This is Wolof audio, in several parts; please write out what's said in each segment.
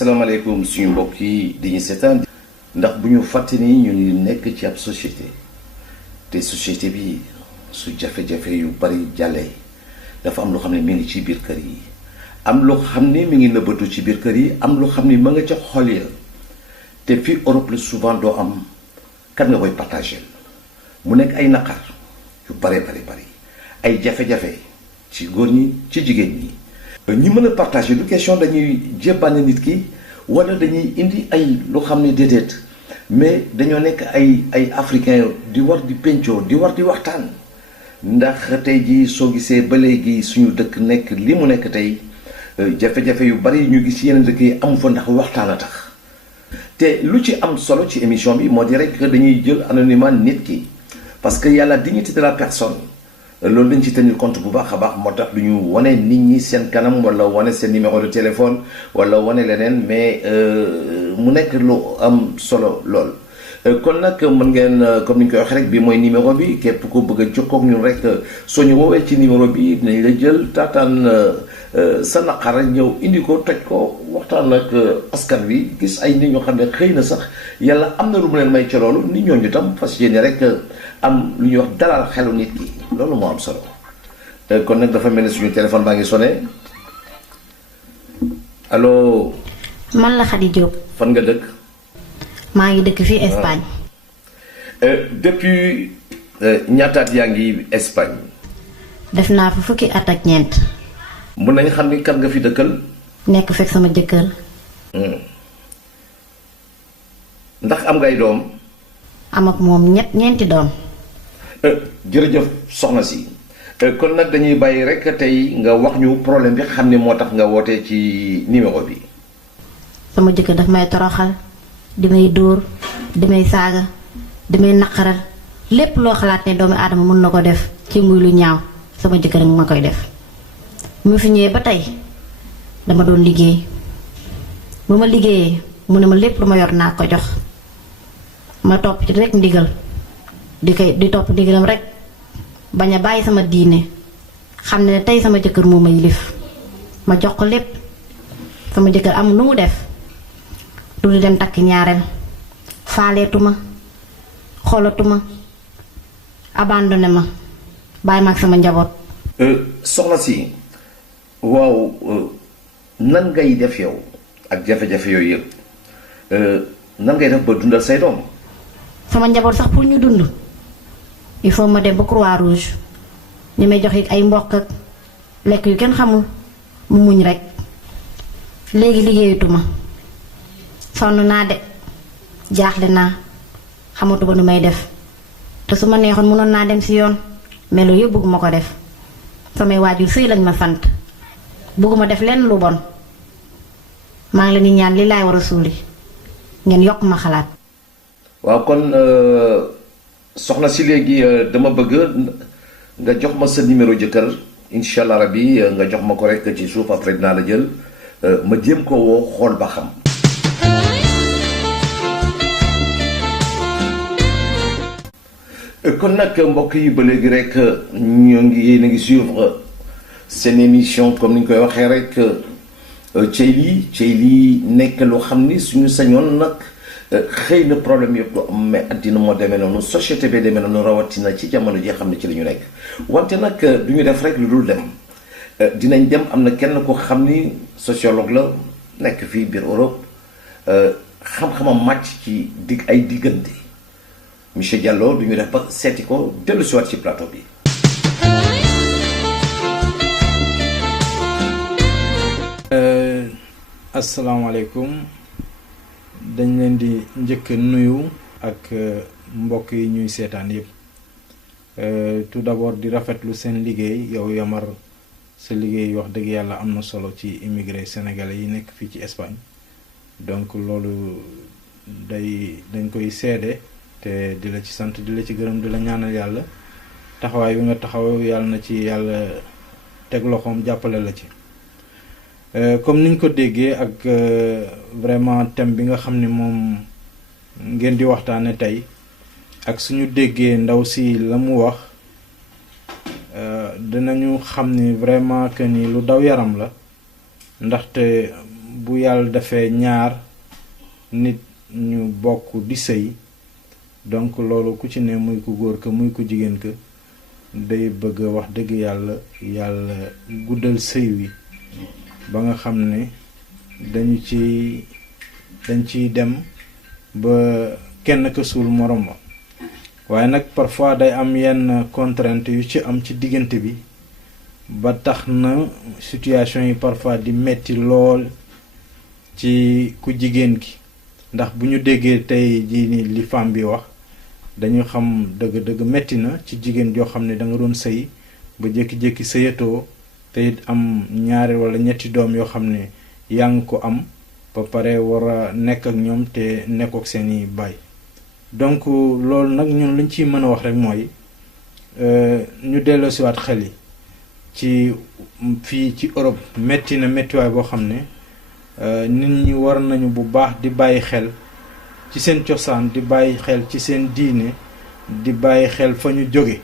asalaamaaleykum suñu mbokk yi di ñu seetaan ndax bu ñu fàtte ni ñu ngi nekk ci ab société te société bi su jafe-jafe yu bari jàllee dafa am loo xam ne mi ngi ci biir kër yi am loo xam ne mi ngi nëbbatu ci biir kër yi am loo xam ne ma nga ca xol ya te fii Europe la souvent doo am kan nga koy partagé mu nekk ay naqar yu bare bari ay jafe-jafe ci góor ñi ci jigéen ñi. ñi mën a partager du question dañuy jébbaane nit ki wala dañuy indi ay loo xam ne déedéet mais dañoo nekk ay africain di war di pencoo di war di waxtaan ndax tey jii soo gisee ba léegi suñu dëkk nekk li mu nekk tey jafe-jafe yu bari ñu gis yeneen dëkk yi amu fa ndax waxtaan a tax te lu ci am solo ci émission bi moo di rek dañuy jël anonymat nit ki parce que y a la dignité de la personne. loolu dañ ci tenir compte bu baax a baax moo tax du ñu wane nit ñi seen kanam wala wane seen numéro de téléphone wala wane leneen mais mu nekk lu am solo lool. kon nag mën ngeen comme ni ñu koy waxee rek bi mooy numéro bi képp ko bëgg a jokkoo ak ñun rek soo ñu woowee ci numéro bi dinañ la jël taataan sa naqar ñëw indi ko toj ko waxtaan ak askan wi gis ay nit ñoo xam ne xëy na sax yàlla am na lu mu leen may ca loolu nit ñooñu tam fas yéene rek am lu ñuy wax dalal xelu nit ki. loolu moo am solo kon nag dafa mel ni suñu téléphone baa ngi sonné allo. man la Khady Diop. fan nga dëkk. maa ngi dëkk fii Espagne. depuis ñaataat yaa ngi Espagne. def naa fa fukki at ak ñeent. mun nañ xam ni kan nga fi dëkkal. nekk fekk sama jëkkër. ndax am ngay doom. am ak moom ñeenti doom. jërëjëf soxna si kon nag dañuy bàyyi rek tey nga wax ñu problème bi xam ne moo tax nga wootee ci numéro bi. sama jëkkër daf may toroxal di may dóor di may saaga di may naqaral lépp loo xalaat ne doomu aadama mën na ko def ci muy lu ñaaw sama jëkkër ma koy def. mu fi ñëwee ba tey dama doon liggéey bu ma liggéeyee mu ne ma lépp lu ma yor naa ko jox ma topp ci rek ndigal. di topp ndigalam rek bañ a bàyyi sama diine xam ne tey sama jëkkër moo ma yilif ma jox ko lépp sama jëkkër amul lu mu def du dem takk ñaareel faaleetuma xoolatuma abandonné ma bàyyi ma ak sama njaboot. soxna si waaw nan ngay def yow ak jafe-jafe yooyu yëpp nan ngay def ba dundal say doom. sama njaboot sax pour ñu dund. il faut ma dem ba Croix-Rouge ñu may jox it ay mboq ak lekk yu kenn xamul mu muñ rek léegi liggéeyatuma sonn naa de jaaxle naa xamatuma nu may def te su ma neexoon mënoon naa dem ci yoon mais loolu yëpp bëgguma ko def samay waajur sëy lañ ma sant bëgguma def lenn lu bon maa ngi leen di ñaan li laay war a suuli ngeen yokk ma xalaat. waaw kon soxna si léegi dama bëgg nga jox ma sa numéro jëkkër incha allah rabi nga jox ma ko rek ci suuf après dinaa la jël ma jéem ko woo xool ba xam. kon nag mbokk yi ba léegi rek ñoo ngi yéen a ngi suivre seen émission comme ni ñu koy waxee rek cey lii nekk loo xam ni suñu sañoon nag. xëy na problème yëpp du am mais addina moo demee noonu société bi demee noonu rawatina ci jamono ji xam ne ci la ñu nekk wante nag du ñu def rek lu dul dem dinañ dem am na kenn ko xam ni sociologue la nekk fii biir Europe xam-xamam màcc ci ay diggante monsieur Diallo du ñu def ba seeti ko dellu si waat ci plateau bi. asalaamaaleykum. dañ leen di njëkk nuyu ak mbokk yi ñuy seetaan yépp tout d'abord di rafetlu seen liggéey yow Yamar sa liggéey wax dëgg yàlla am na solo ci immigré sénégalais yi nekk fii ci Espagne donc loolu dañ koy seede te di la ci sant di la ci gërëm di la ñaanal yàlla taxawaay bi nga taxaw yàlla na ci yàlla teg loxoom jàppale la ci. comme niñ ko déggee ak vraiment thème bi nga xam ne moom ngeen di waxtaane tey ak suñu déggee ndaw si la mu wax dinañu xam ni vraiment que ni lu daw yaram la ndaxte bu yàlla defee ñaar nit ñu bokk di sëy donc loolu ku ci ne muy ku góor ka muy ku jigéen ka day bëgg wax dëgg yàlla guddal sëy wi ba nga xam ne dañ ciy dem ba kenn ka suul morom ba waaye nag parfois day am yenn contrainte yu ci am ci diggante bi ba tax na situation yi parfois di metti lool ci ku jigéen ki ndax bu ñu déggee tey jii ni li femme bi wax dañu xam dëgg-dëgg metti na ci jigéen joo xam ne da nga doon sëy ba jékki-jékki sëyatoo te it am ñaari wala ñetti doom yoo xam ne yaa ngi ko am ba pare war a nekk ak ñoom te nekkook seeni baay donc loolu nag ñun luñ ciy mën a wax rek mooy ñu delloosiwaat xel yi ci fii ci Europe metti na mettiwaay boo xam ne nit ñi war nañu bu baax di bàyyi xel ci seen cosaan di bàyyi xel ci seen diine di bàyyi xel fa ñu jóge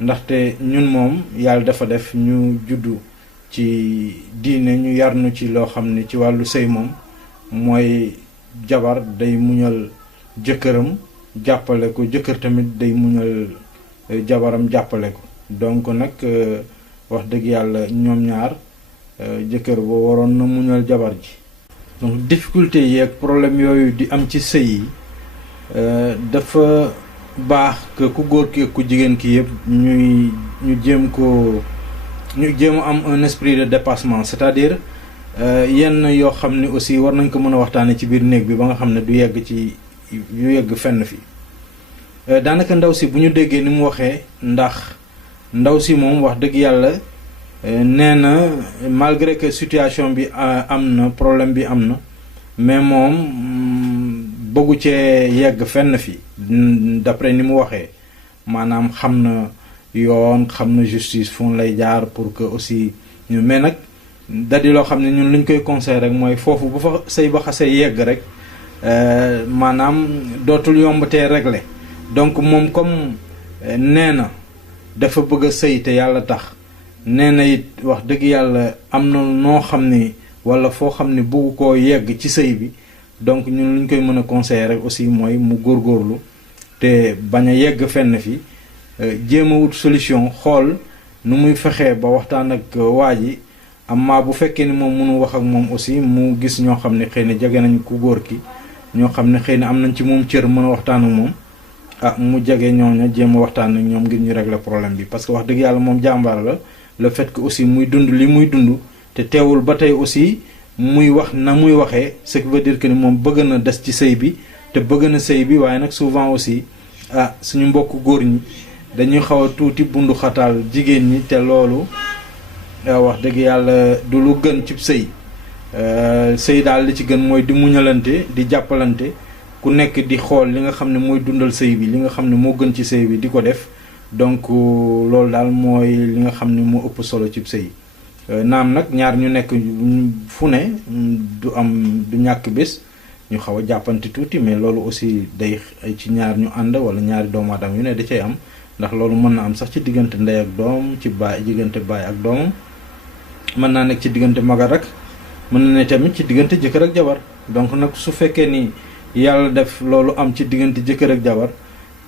ndaxte ñun moom yàlla dafa def ñu juddu ci diine ñu yarnu ci loo xam ne ci wàllu sëy moom mooy jabar day muñal jëkkëram jàppale ko jëkkër tamit day muñal jabaram jàppale ko donc nag wax dëgg yàlla ñoom ñaar jëkkër boo waroon na muñal jabar ji donc difficulté yi ak problème yooyu di am ci sëy yi dafa baax que ku góor ki ak ku jigéen ki yëpp ñu jéem a am un esprit de dépassement c'est-à-dire yenn yoo xam ne aussi war nañ ko mën a waxtaane ci biir néeg bi ba nga xam ne du yegg fenn fi daanaka ndaw si bu ñu déggee ni mu waxee ndax ndaw si moom wax dëgg yàlla nee na malgré que situation bi am na problème bi am na mais moom bëggu cee yegg fenn fi d'après ni mu waxee maanaam xam na yoon xam na justice fu mu lay jaar pour que aussi ñu mais nag dadi loo xam ne ñun luñ koy conseil rek mooy foofu bu fa sëy ba xasee yegg rek maanaam dootul yombatee régler donc moom comme nee na dafa bëgg a sëy te yàlla tax nee na it wax dëgg yàlla am na noo xam ne wala foo xam ne bëggu koo yegg ci sëy bi donc ñun luñ koy mën a conseiller rek aussi mooy mu góorgóorlu te bañ a yegg fenn fi jéem a wut solution xool nu muy fexee ba waxtaan ak waa ji amma bu fekkee ni moom mënu wax ak moom aussi mu gis ñoo xam ne xëy na jege nañ ku góor ki ñoo xam ne xëy na am nañ ci moom cër mën a waxtaan ak moom mu jege ñooña jéem a waxtaan ak ñoom ngir ñu régler problème bi parce que wax dëgg yàlla moom jàmbaar la le fait que aussi muy dund li muy dund te teewul ba tey aussi muy wax na muy waxee ce qui veut dire que ni moom bëgg na des ci sëy bi te bëgg na sëy bi waaye nag souvent aussi suñu mbokk góor ñi dañuy xaw a tuuti bundu xataal jigéen ñi te loolu wax dëgg yàlla du lu gën ci sëy sëy daal li ci gën mooy di muñalante di jàppalante ku nekk di xool li nga xam ne mooy dundal sëy bi li nga xam ne moo gën ci sëy bi di ko def donc loolu daal mooy li nga xam ne moo ëpp solo ci sëy naam nag ñaar ñu nekk fu ne du ñàkk bés ñu xaw a jàppante tuuti mais loolu aussi day ci ñaar ñu ànd wala ñaari doomu aadama yu ne da cay am ndax loolu mën na am sax ci diggante ndey ak doom ci baay diggante baay ak doomam mën naa nekk ci diggante mag ak rak mën na ne tamit ci diggante jëkkër ak jabar donc nag su fekkee ni yàlla def loolu am ci diggante jëkkër ak jabar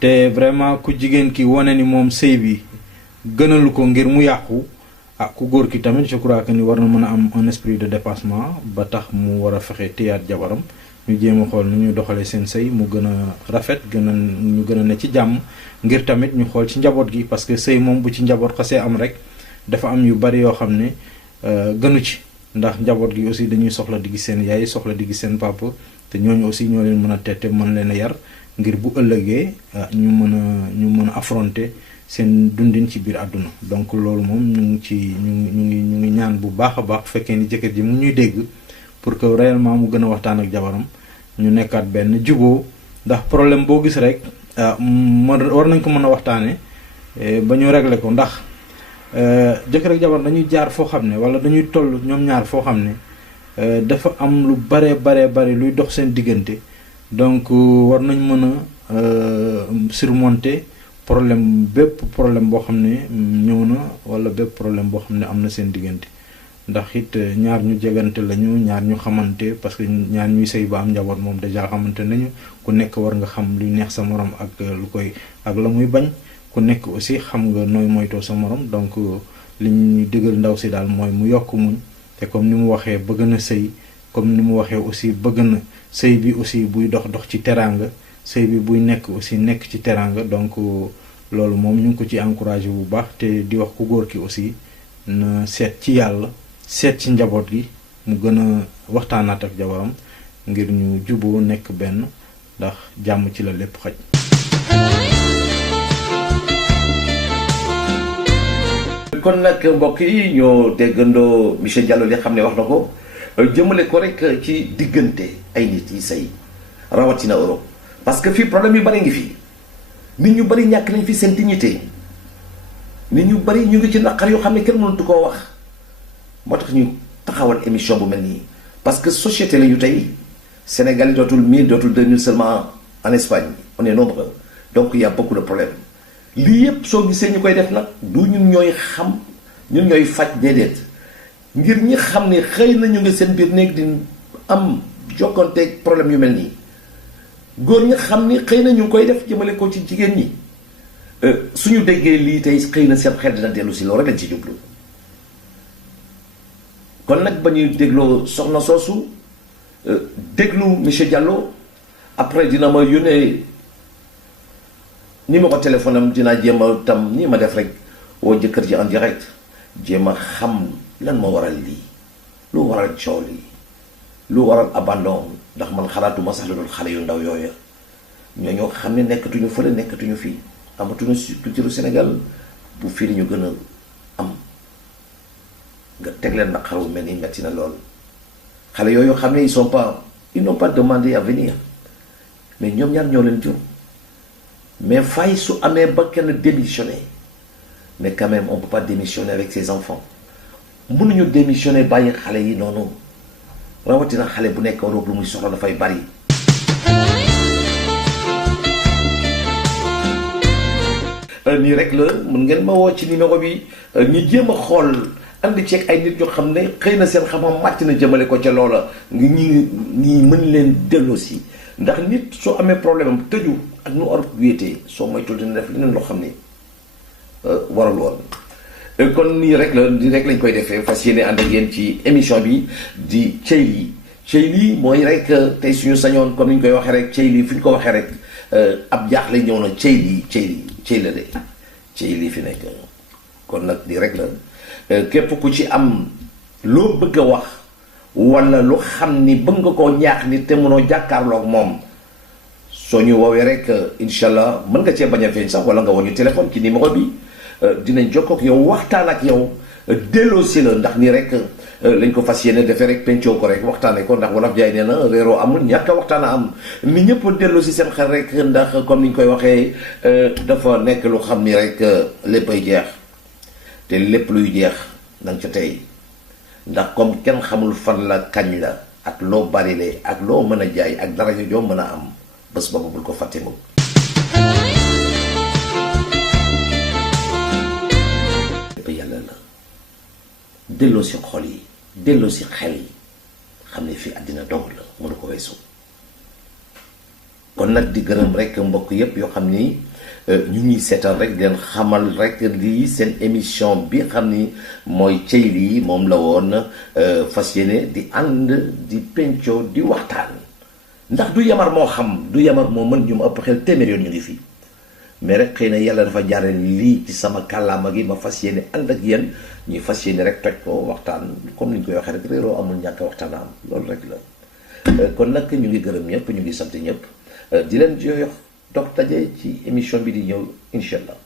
te vraiment ku jigéen ki wane ni moom sëy bi gënalu ko ngir mu yàqu ku góor ki tamit je crois que ni war na mën a am un esprit de dépassement ba tax mu war a fexe téyaat jabaram ñu jéem a xool nu ñu doxalee seen sëy mu gën a rafet ñu gën a ne ci jàmm ngir tamit ñu xool ci njaboot gi parce que sëy moom bu ci njaboot xasee am rek dafa am yu bari yoo xam ne gënu ci ndax njaboot gi aussi dañuy soxla di gis seen yaay soxla di gis seen papa te ñooñu aussi ñoo leen mën a tette mën leen a yar ngir bu ëllëgee ñu mën a affronter seen dundin ci biir àdduna donc loolu moom ñu ngi ñaan bu baax a baax bu fekkee ni jëkkër ji mu ñuy dégg pour que réellement mu gën a waxtaan ak jabaram ñu nekkaat benn juboo ndax problème boo gis rek war nañ ko mën a waxtaane ba ñu régler ko ndax jëkkër ak jabar dañuy jaar foo xam ne wala dañuy toll ñoom ñaar foo xam ne dafa am lu bare luy dox seen diggante donc war nañ mën a surmonter bépp problème boo xam ne ñëw na wala bépp problème boo xam ne am na seen diggante ndax it ñaar ñu jegante lañu, ñaar ñu xamante, parce que ñaar ñuy sëy ba am njaboot moom déjà xamante nañu, ku nekk war nga xam luy neex sa morom ak lu koy ak la muy bañ, ku nekk aussi xam nga nooy moytoo sa morom. Donc li ñu digal ndaw si daal mooy mu yokk muñ, te comme ni mu waxee bëgg na sëy, comme ni mu waxee aussi bëgg na sëy bi aussi buy dox ci teraanga, sëy bi buy nekk aussi nekk ci teraanga. Donc loolu moom ñu ngi ko ci encouragé bu baax, te di wax ku góor ki aussi na seet ci yàlla, seet ci njaboot gi, mu gën a waxtaanaat ak jabaram ngir ñu juboo nekk benn, ndax jàmm ci la lépp xaj. kon nag mbokk yi ñoo déggandoo monsieur Diallo li xam ne wax na ko jëmale ko rek ci diggante ay nit yi say rawatina Europe, parce que fii problème yu bari ngi fii, nit ñu bari ñàkk nañ fi seen dignité, nit ñu bari ñu ngi ci naqar yoo xam ne kenn mënatu koo wax. moo tax ñu taxawal émission bu mel nii, parce que société la ñu tey Sénégal yi dootul 1000 dootul 2000 seulement en Espagne, on est nombreux, donc il y a beaucoup de problèmes. lii yëpp soo gisee ñu koy def nag du ñun ñooy xam, ñun ñooy faj, déedéet, ngir ñi xam ne xëy na ñu ngi seen biir néeg di am jokkonteeg problème yu mel nii, góor ñi xam ni xëy na ñu ngi koy def jëmale ko ci jigéen ñi, suñu déggee lii tey xëy na seen xel dina dellu si loolu rek lañ ci jublu. kon nag ba ñuy dégloo soxna soosu déglu monsieur Diallo, après dina ma yónnee numéro téléphone am, dinaa jéem a tam nii ma def rek woo jëkkër ji en direct, jéem a xam lan moo waral lii, lu waral coow lii, lu waral abandon. ndax man xalaatuma sax la doon xale yu ndaw yooya, ñoo xam ne nekkatuñu fële, nekkatuñu fii, amatuñu culture Sénégal bu fii li ñu gën a am, nga teg leen naqar wu mel ni metti na lool. xale yooyu xam ne ils n'ont pas demandé à venir, mais ñoom ñaar ñoo leen jur, mais fay su amee ba kenn démissionné, mais quand même on peut pas démissionner avec ses enfants. mënuñu démissionner bàyyi xale yi noonu, rawatina xale bu nekk Europe lu muy soxla dafay bari. nii rek la mën ngeen ma woo ci numéro bi, ñu jéem a xool andi ceeg ay nit ñoo xam ne xëy na seen xam-xam màcc na jëmale ko ca loola, ñi mën leen delloosi. ndax nit soo amee problème am tëju ak nu Europe wéetee, soo moytuwul dina def leneen loo xam ne warul woon. kon nii rek la, nii rek lañ koy defee, fas yéene ànd ak yéen ci émission bi di cey lii mooy rek tey suñu sañoon comme ni ñu koy waxee rek cey lii fu ñu ko waxee rek ab jaaxle ñëw na, cey la de cey lii fi nekk. kon nag nii rek la, képp ku ci am loo bëgg a wax wala lu xam ni bëgg nga koo ñaax nit te mënoo jàkkaarloog moom, soo ñu woowee rek incha allah mën nga cee bañ a feeñ sax, wala nga woon ñu téléphone ci numéro bi. dinañ jokkoo ak yow, waxtaan ak yow, delloosi la, ndax nii rek lañ ko fas yéene defee rek, pencoo ko rek, waxtaanee ko, ndax wolof jaay nee na réeroo amul, ñàkk a waxtaan a am. ni ñëpp delloosi seen xel rek, ndax comme ni ñu koy waxee dafa nekk lu xam ni rek léppay jeex, te lépp luy jeex nanga ca tey, ndax comme kenn xamul fan la kañ la, ak loo barile ak loo mën a jaay ak daraja joo mën a am, bés boobu bul ko fàtte mukk. yàlla la delloo si xol yi, delloo si xel yi, xam ne fii àddina dong la, mënu ko weesu. kon nag di gërëm rek mbokk yépp yoo xam ni ñu ngi seetaan rek leen xamal rek lii seen émission bi xam ni mooy cey lii moom la woon, fas yéene di ànd di pencoo di waxtaan, ndax du yamar moo xam, du yamar moo mën, ñu ma ëpp xel téeméer yoon ñu ngi fii, mais rek xëy na yàlla dafa jaare lii ci sama kàllaama gi, ma fas yéene ànd ak yéen, ñuy fas yéene rek toj ko waxtaan, comme ni ñu koy waxee rek réeroo amul, ñàkk waxtaan am, loolu rek la. kon nag ñu ngi gërëm ñëpp, ñu ngi sant ñëpp, di leen jox dox daje ci émission bi di ñëw incha allah.